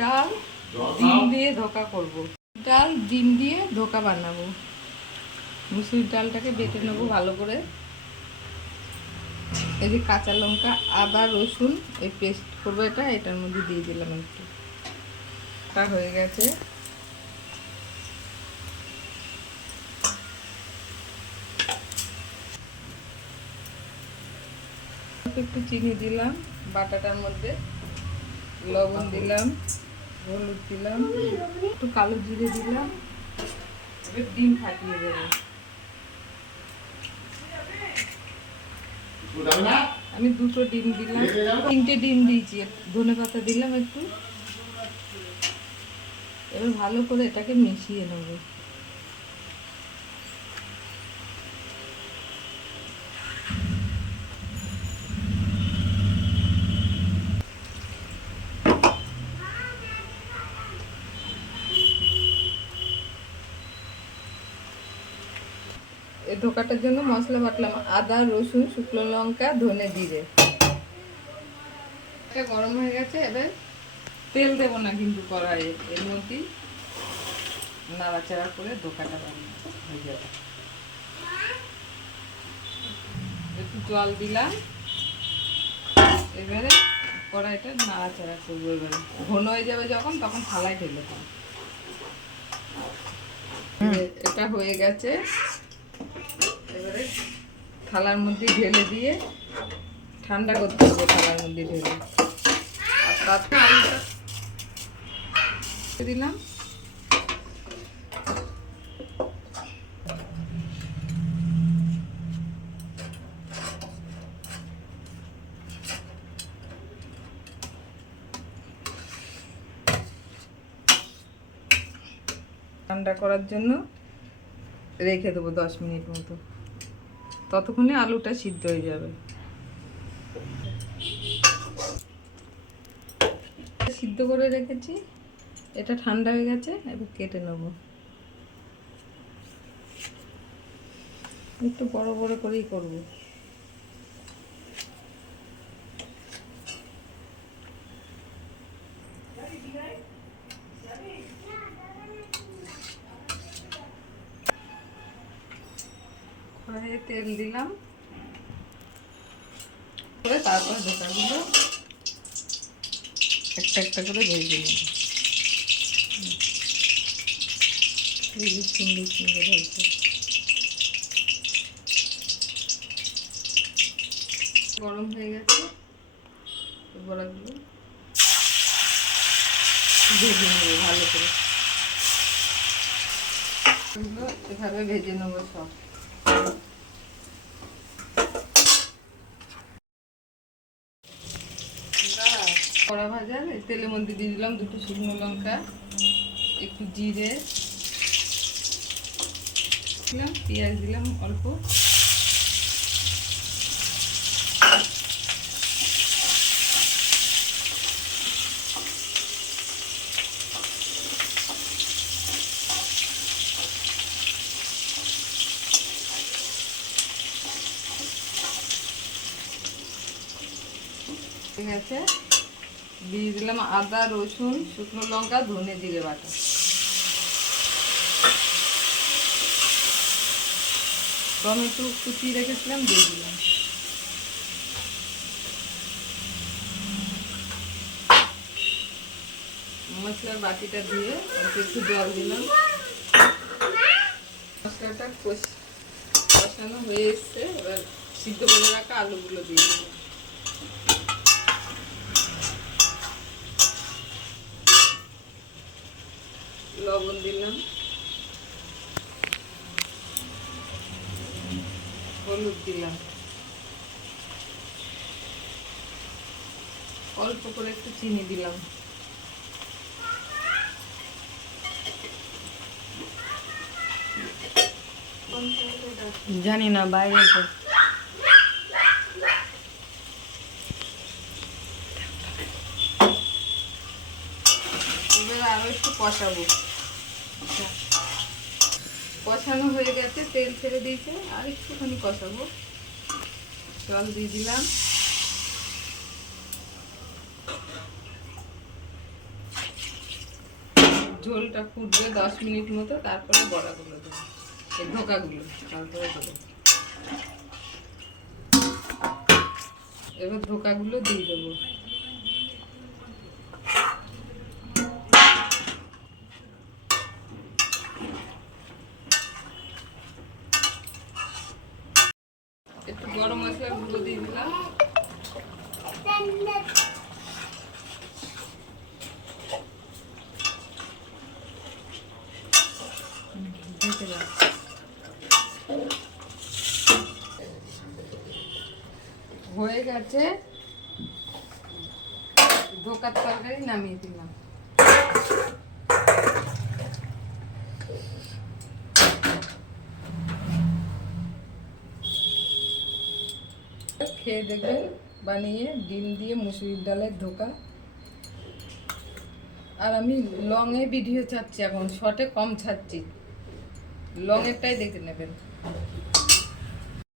ডাল ডিম দিয়ে ধোকা করব। ডাল ডিম দিয়ে ধোকা বানাবো। মুসুরির ডালটাকে বেটে নেবো ভালো করে। এই যে কাঁচা লঙ্কা, আদা, রসুন এই পেস্ট করবো, এটার মধ্যে দিয়ে দিলাম একটু। তা হয়ে গেছে। একটু চিনি দিলাম বাটাটার মধ্যে, লবণ দিলাম, হলুদ দিলাম, একটু কালো জিরে দিলাম। এবার ডিম ফাটিয়ে দেবো। আমি 2টো ডিম দিলাম, 3টে ডিম দিয়েছি, ধনেপাতা দিলাম একটু। এবার ভালো করে এটাকে মিশিয়ে নেব। এই ধোকাটার জন্য মশলা বাটলাম, আদা, রসুন, শুকনো লঙ্কা, ধনে, জিরে। এটা গরম হয়ে গেছে। এবার তেল দেবো না কিন্তু কড়াইয়ে, এর মধ্যেই নাড়াচাড়া করে ধোকাটা বানানো হয়ে যাবে। একটু জল দিলাম। এবারে কড়াইটা নাড়াচাড়া করবো। এবারে ঘন হয়ে যাবে যখন, তখন থালায় ঢেলে দেবো। এটা হয়ে গেছে। এবারে থালার মধ্যে ঢেলে দিয়ে ঠান্ডা করতে হবে। থালার মধ্যে ঢেলে আর তাতে আলুটা দিলাম। ঠান্ডা করার জন্য রেখে দেবো 10 মিনিট মতো। ততক্ষণে আলুটা সিদ্ধ হয়ে যাবে। সিদ্ধ করে রেখেছি, এটা ঠান্ডা হয়ে গেছে। এবার কেটে নেব। একটু বড় বড় করেই করব। কড়াইয়ে তেল দিলাম, তারপর ধোকাগুলো একটা একটা করে ভেজে নেব। সুন্দর সুন্দর হয়েছে। গরম হয়ে গেছে, বড়াগুলো ভেজে নেব ভালো করে। এভাবে ভেজে নেবো সব। কড়া ভাজা তেলের মধ্যে দিয়ে দিলাম 2টো শুকনো লঙ্কা, একটু জিরে দিলাম, পেঁয়াজ দিলাম অল্প, ঠিক আছে। দিয়ে দিলাম আদা, রসুন, শুকনো লঙ্কা, ধনে, জিরে বাটা। টমেটো কুচিয়ে রেখেছিলাম, দিয়ে দিলাম। মশলার বাটিটা দিয়ে অল্প একটু জল দিলাম। মশলাটা কষানো হয়ে এসছে। এবার সিদ্ধ করে রাখা আলুগুলো দিয়ে দিলাম। লবণ দিলাম, হলুদ দিলাম, অল্প করে একটু চিনি দিলাম। জানি না বাইরে। এবার আরো একটু কষাবো। কষানো হয়ে গেছে, তেল ছেড়ে দিয়েছে, আর একটুখানি কষাবো। জল দিয়ে দিলাম। ঝোলটা ফুটবে 10 মিনিট মতো, তারপরে বড়াগুলো দেবো, এই ধোকাগুলো তারপরে দেবো। এবার ধোকাগুলো দিয়ে দেবো। একটু গরম মশলার গুঁড়ো দিয়ে দিলাম। হয়ে গেছে, ধোকার তরকারি নামিয়ে দিলাম। খেয়ে দেখবেন বানিয়ে, ডিম দিয়ে মুসুরির ডালের ধোকা। আর আমি লংয়ে ভিডিও ছাড়ছি এখন, শর্টে কম ছাড়ছি, লংয়েরটাই দেখে নেবেন।